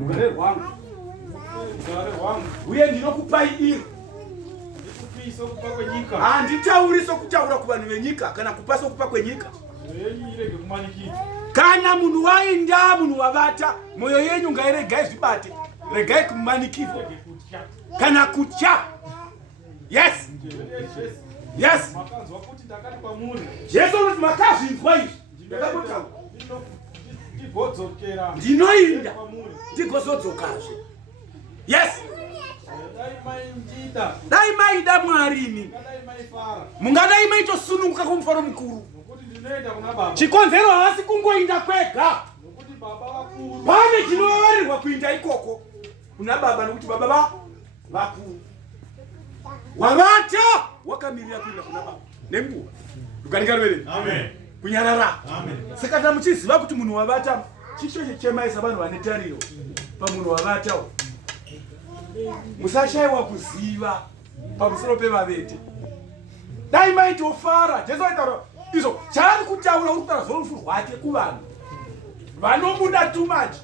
Ugare wangu. Uye ndinokupai iro. Ndikupiso kupa kwenyika. Handitauriso kutaura kuvanhu venyika kana kupaso kupa kwenyika. Irege kumanikidza. Kana munhu waenda munhu wavata mwoyo yenyu ngairegai zvibate. Regai kumanikidza. Kana kutya. Yes. Yes. Makanzwa kuti ndakati kwamuri. Jesu unoti makazvinzwa izvi. Ndakakutaura. Ndigodzokera. Ndinoinda. Ndigozodzokazve. Yes. Dai maida Mwarini. Mungadai maitosununguka kumufaro mukuru. Chikonzero havasi kungoinda kwega. Pane chinovarirwa kuinda ikoko. Kuna baba nokuti baba vakuru. Wavata wakamirira kuinda kuna baba. Nenguva. Lukaringarwere. Amen. Kunyarara. Amen. Saka tamuchiziva kuti munhu wavata chicho chemaisa vanhu vane tariro pamunhu wavata. Musashaiwa kuziva pamusoro pevavete. Dai maitofara. Jesu aitaura izvo chaari kutaura uri kutaura zorufu rwake kuvanhu vanomuda too much.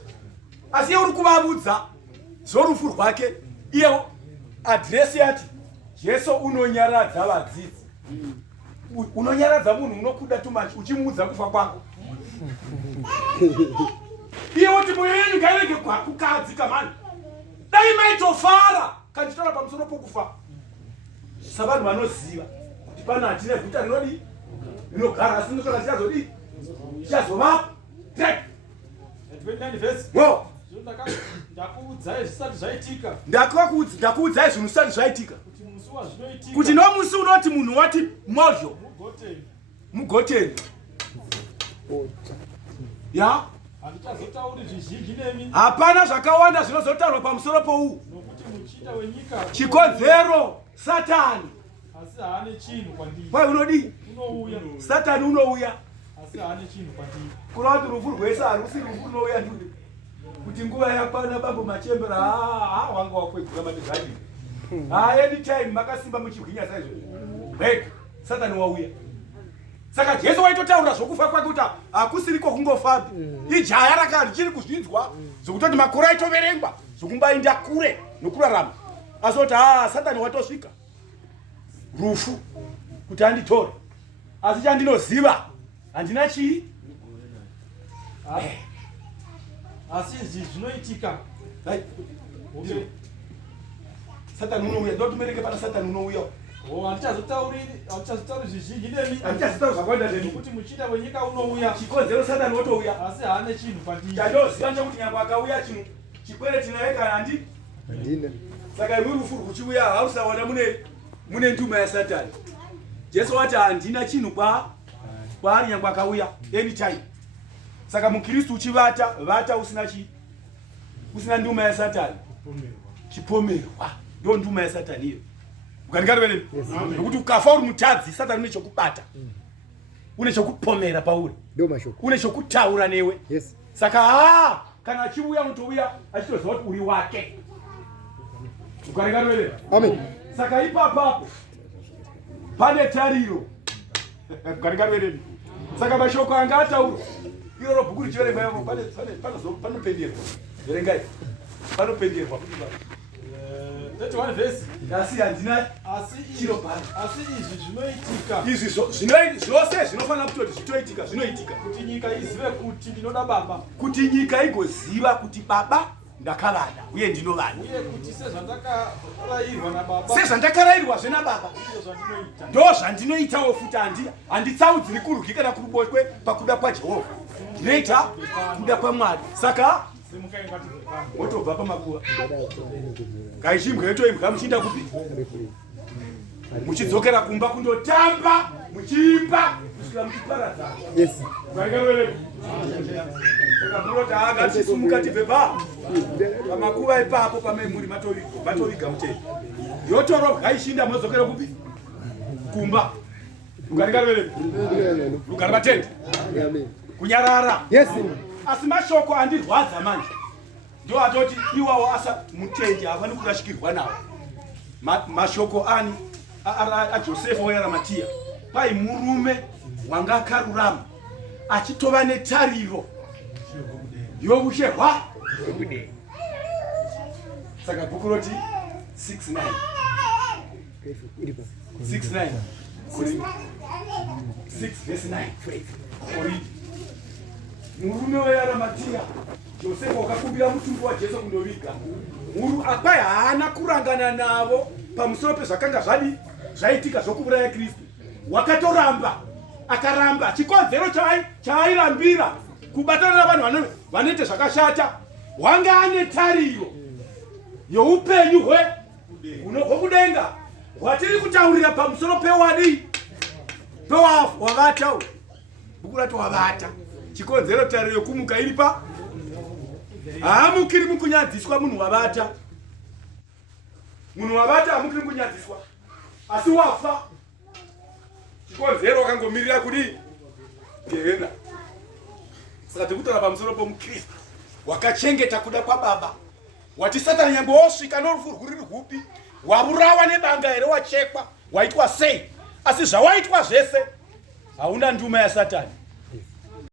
Asi iye uri kuvavudza zorufu rwake. Iye adresi yati Jesu unonyaradza vadzidzi. Unonyaradza munhu unokuda too much uchimuudza kufa kwako. Iye woti mwoyo yenyu ngairege kukadzika mani. Dai maitofara kanditora pamusoro pokufa. Savanhu vanoziva kuti pana hatine guta rinodi rinogara asi ndosaka chichazodi chichazovapo. Ndakuudzai zvinhu zvisati zvaitika kuti nomusi unoti munhu wati mozho mugoteni. Ya hapana zvakawanda zvinozotaurwa pamusoro pouyu. Chikonzero Satani. Kwai unodii? Satani unouya. Kuna kuti rufu rwese harusi rufu runouya ndude. Kuti nguva yakwana bambo Machembera wanga wakwegura madhigadi. Anytime makasimba muchigwinya saizvo. Break. Satani wauya. Saka Jesu waitotaura zvokufa kwake kuti hakusiriko kungofapi. Ijaya rakari chiri kuzvinzwa zvokutoti makore aitoverengwa zvokumbainda kure nokurarama. Asi kuti Satani watosvika rufu kuti anditore. Asi chandinoziva handina chii. Asi izvi zvinoitika. Satani unouya. Ndotumereke pana Satani unouya. Handichazotauri zvizhinji nemi. Handichazotaura zvakawanda nemi. Kuti muchita wenyika unouya. Chikonzero Satani wotouya. Asi haane chinhu kwandiri. Chandoziva nchekuti nyangwe akauya chinhu chikwereti naye kana handine. Saka iwe rufu ruchiuya hausaona mune nduma yaSatani. Jesu wati handina chinhu kwaari nyangwe akauya anytime. Saka mukristu uchivata vata usina nduma yaSatani. Chipomerwa ndo nduma yaSatani iyo. Ukaringarwere nokuti ukafa uri mutadzi Satani une chokubata. Une chokupomera pauri. Une chokutaura newe. Saka kana achiuya unotouya achitoziva kuti uri wake. Ukaringarwere. Amen. Saka ipapapo pane tariro. Ukaringarwere. Saka mashoko anga ataura iro bhuku richiverengwa yavo panopenderwa. Verengai. Panopenderwa kuti That's one verse. Asi handina chiro pano. Asi izvi zvinoitika. Izvi zvose zvinofanira kutoti zvitoitika zvinoitika. Kuti nyika izive kuti ndinoda baba. Kuti nyika igoziva kuti baba ndakavada uye ndinovada. Uye kuti sezvandakarayirwa nababa. Sezvandakarayirwazve nababa. Ndo zvandinoitawo futi handitsaudziri kurudyi kana kuruboshwe pakuda kwaJehovha. Ndinoita kuda kwaMwari. Saka wotobva pamakuva. Kaichimbwa yotoimbwa muchiinda kupi? Muchidzokera kumba kundotamba muchiimba kusvika muchiparadzana. Yes. Saka munoti akatisimuka tibve pamakuva ipapo pamemuri matoviga mutende. Yotorobwa ishinda modzokera kupi? Kumba. Lugari matende. Kunyarara. Yes. Asi mashoko andirwadza manje. Ndo atoti iwawo asa mutendi havani kurashikirwa nawo. Mashoko ani aJosefa weArimatea. Pai murume wanga akarurama achitova netariro yovusherwa Saka bhuku roti 69 6 verse 9 oridi murume weArimatea Josefu wakakumbira mutumbi waJesu kundoviga muru apai haana kurangana navo pamusoro pezvakanga zvaitika zvokuuraya Kristu wakatoramba akaramba chikonzero chaairambira kubatana navanhu vanoita zvakashata wanga ane tariro youpenyu hwekudenga hwatiri kutaurira pamusoro pewavata bhuku rati wavata chikonzero tariro yokumuka iripa haamukiri mukunyadziswa munhu wavata haamukiri mukunyadziswa asi wafa chikonzero wakangomirira kudi gehena. Saka tikutaura pamusoro pomukristu wakachengeta kuda kwababa wati Satani nyangwe wosvika norufu rwuri rwupi waurawa nebanga here wachekwa waitwa sei asi zvawaitwa zvese hauna nduma yaSatani.